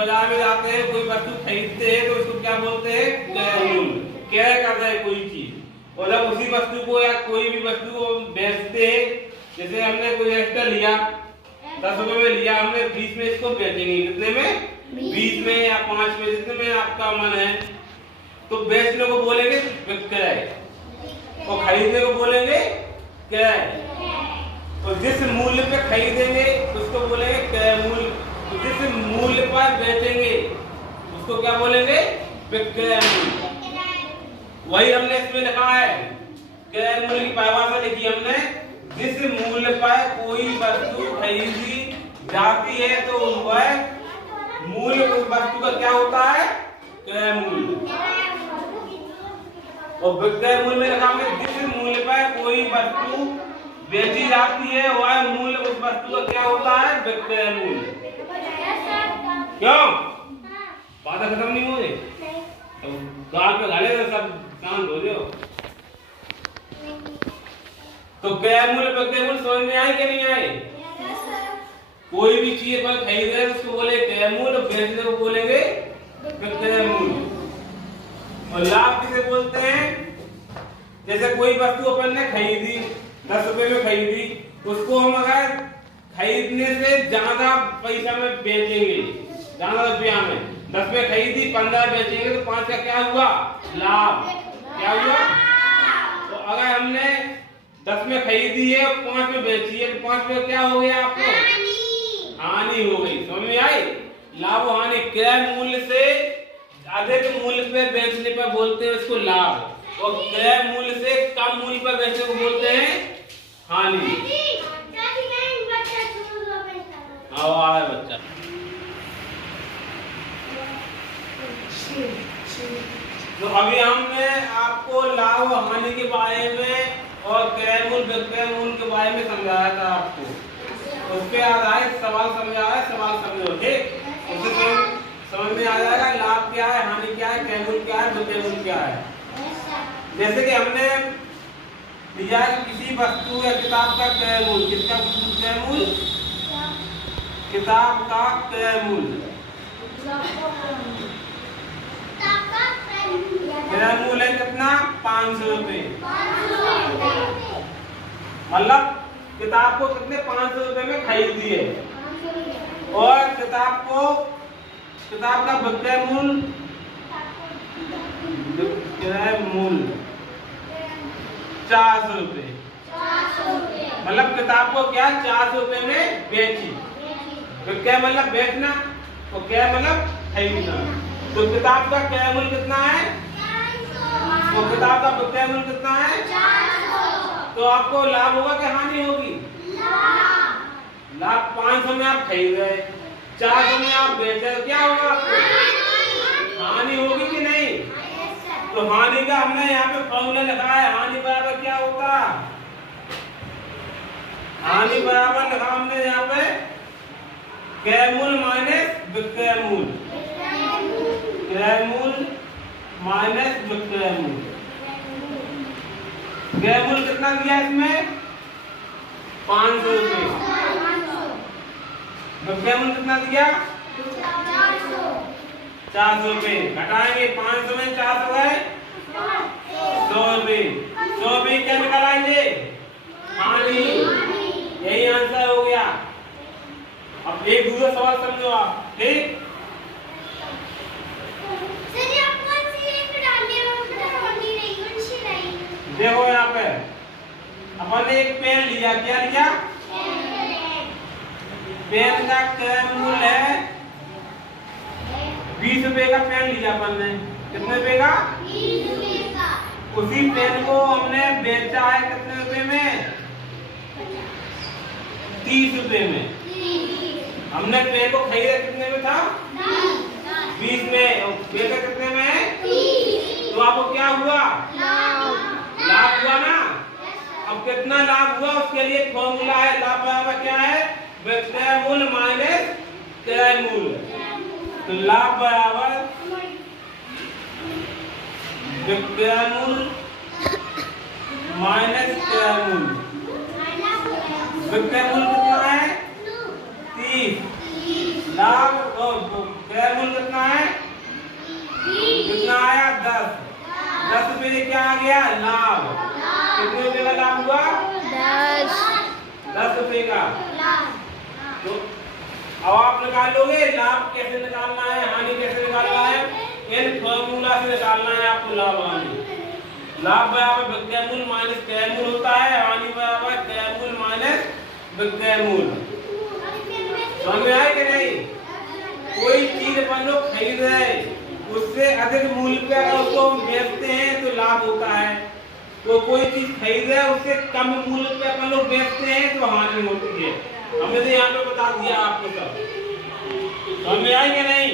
बाजार में जाते हैं, कोई वस्तु खरीदते हैं तो उसको क्या बोलते हैं? क्रय मूल्य। क्रय करता है कोई चीज, और जब उसी वस्तु को या कोई भी वस्तु को बेचते हैं, जैसे हमने कोई एक्स्ट्रा लिया 10 रुपए में लिया, हमने 20 में इसको बेचेंगे। कितने में? 20 में या 5 में, जितने में आपका मन है। तो बेचने को बोलेंगे विक्रय और खरीदने को बोलेंगे क्रय। तो जिस मूल्य पे खरीदेंगे उसको बोलेंगे क्रय मूल्य, तो जिस मूल्य पर बेचेंगे उसको क्या बोलेंगे? विक्रय मूल्य। वही हमने इसमें लिखा है, क्रय मूल्य की परिभाषा लिखी हमने, जिस मूल्य पर कोई वस्तु खरीदी जाती है तो वह मूल्य उस वस्तु का क्या होता है? क्रय मूल्य। और विक्रय मूल्य में लिखा हमने, जिस मूल्य पर कोई वस्तु बेची जाती है वह मूल्य उस वस्तु का क्या होता है? विक्रय मूल्य। क्यों? बात खत्म नहीं हो रही? तो गाल पे गाले तो सब कान धो रहे हो। तो क्रय मूल्य विक्रय मूल्य समझ में आए कि नहीं आए? कोई भी चीज पर खरीद रहे उसको बोले क्रय मूल्य, बेचने को बोलेंगे विक्रय मूल्य। और लाभ किसे बोलते हैं? जैसे कोई वस्तु अपन ने खरीदी 10 रुपए में खरीदी, उसको हम अगर खरीदने से ज्यादा पैसा में बेचेंगे, ज्यादा रुपया में 10 में खरीदी 15 बेचेंगे तो 5 का क्या हुआ? लाभ। क्या हुआ? तो अगर हमने 10 में खरीदी है 5 में बेची है तो 5 में क्या हो गया आपको? हानि हो गई। समझ में आई? लाभ हानि। क्रय मूल्य से अधिक मूल्य पे बेचने पर बोलते हैं उसको लाभ, और क्रय मूल्य से कम मूल्य पर बेचने को बोलते हैं हानि। आओ आए बच्चा। तो अभी हमने आपको लाभ हानि के बारे में और क्रय मूल्य विक्रय मूल्य के बारे में समझाया था आपको। उसके आधारित सवाल समझाया, सवाल समझो। ठीक, उससे समझ में आ जाएगा लाभ क्या है, हानि क्या है, क्रय मूल्य क्या है, विक्रय मूल्य क्या है। जैसे कि हमने लिया किसी वस्तु या किताब का क्रय मूल्य। किसका क्रय मूल्य? किताब का क्रय मूल्य। क्रय मूल्य है कितना? 500 रुपए। मतलब किताब को कितने? 500 रुपए में खरीदी है, और किताब का विक्रय मूल्य, विक्रय मूल्य 400 रुपए। मतलब किताब को क्या 400 रुपए में बेची। विक्रय मतलब बेचना और क्रय मतलब खरीदना। तो किताब का क्रय मूल्य कितना है? तो किताब का विक्रय मूल्य कितना है? 400। तो आपको लाभ होगा कि हानि होगी? लाभ। 500 में आप खरीद रहे, 400 में आप बेच रहे, क्या होगा आपको? हानि होगी कि नहीं? तो हानि का हमने यहाँ पे फॉर्मूला लिखा है। हानि बराबर क्या होता? हानि बराबर लिखा हमने यहाँ पे क्रय मूल्य माइनस विक्रय मूल्य। क्रय मूल्य माइनस विक्रय मूल्य। क्रय मूल्य कितना दिया इसमें? 500 रुपए। विक्रय मूल्य कितना दिया? 400 रुपए। घटाएंगे 500 में 400 है 100 रुपए। 100 रुपए क्या निकल आएंगे? हानि। यही आंसर हो गया। अब एक दूसरा सवाल समझो आप। ठीक, देखो यहाँ पे अपन ने एक पेन लिया। क्या लिया? पेन का क्रय मूल्य है 20 रुपए का। पेन लिया अपन ने, कितने रुपए का? 20 रुपए का। उसी पेन को हमने बेचा है कितने रुपए में? 30 रुपए में। हमने पेन को खरीदा कितने में था? 20 में। और बेचा कितने में? 30। तो आपको क्या हुआ? लाभ हुआ ना। अब कितना लाभ हुआ उसके लिए फॉर्मूला है। लाभ बराबर क्या है? विक्रय मूल्य माइनस क्रय मूल्य। तो लाभ बराबर विक्रय मूल्य माइनस क्रय मूल्य। विक्रय मूल्य कितना है? 30। लाभ और क्रय 10। 10 रुपए से क्या आ गया? लाभ। कितने रुपए का लाभ हुआ? 10 रुपए का। तो अब आप निकाल लोगे लाभ कैसे निकालना है, हानि कैसे निकालना है? इन फॉर्मूला से निकालना है आपको लाभ हानि। लाभ बराबर विक्रय मूल्य माइनस क्रय मूल्य होता है, हानि बराबर क्रय मूल्य माइनस विक्रय मूल्य। समझ में आया कि नहीं? कोई चीज अपन लोग खरीद रहे हैं, उससे अधिक मूल्य पे अगर उसको हम बेचते हैं तो लाभ होता है। तो कोई चीज खरीद रहे हैं, उससे कम मूल्य पे अपन लोग बेचते हैं तो हानि होती है। हमने तो यहाँ पे बता दिया आपको सब। समझ में आया कि नहीं?